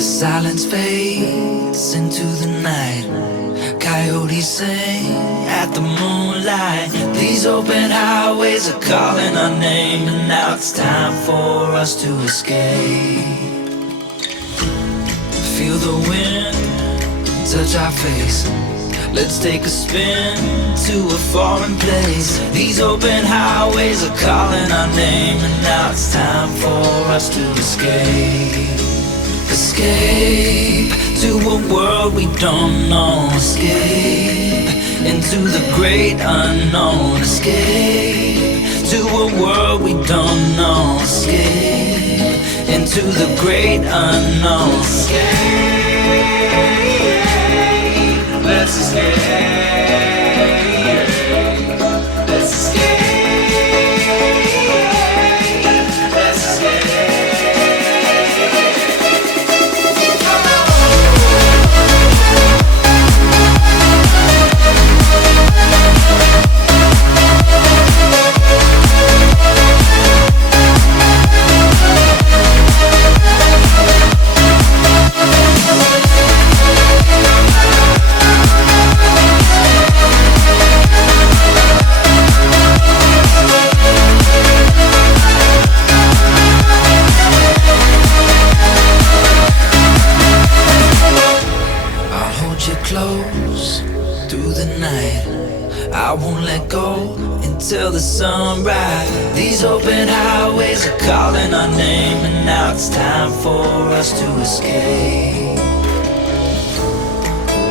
The silence fades into the night. Coyotes sing at the moonlight. These open highways are calling our name, and now it's time for us to escape. Feel the wind touch our face. Let's take a spin to a foreign place. These open highways are calling our name, and now it's time for us to escape. Escape to a world we don't know. Escape into the great unknown. Escape to a world we don't know. Escape into the great unknown. Escape, let's escape. Let's escape. Let's escape. I won't let go until the sunrise. These open highways are calling our name, and now it's time for us to escape.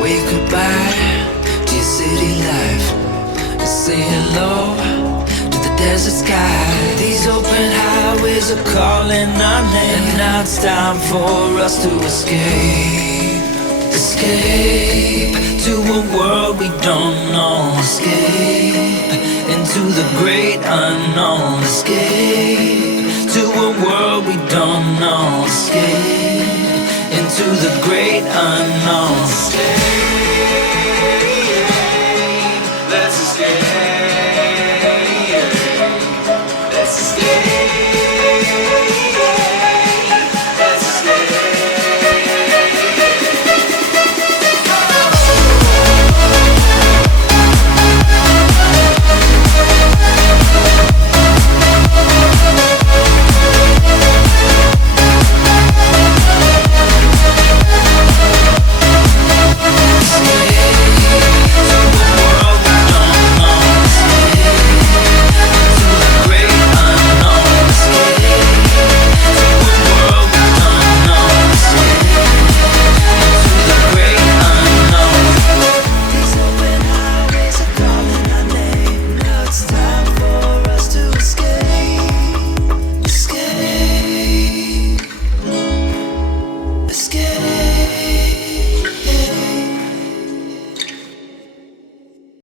Wave goodbye to your city life and say hello to the desert sky. These open highways are calling our name, and now it's time for us to escape. Escape to a world we don't know. Escape into the great unknown. Escape to a world we don't know. Escape into the great unknown. Escape.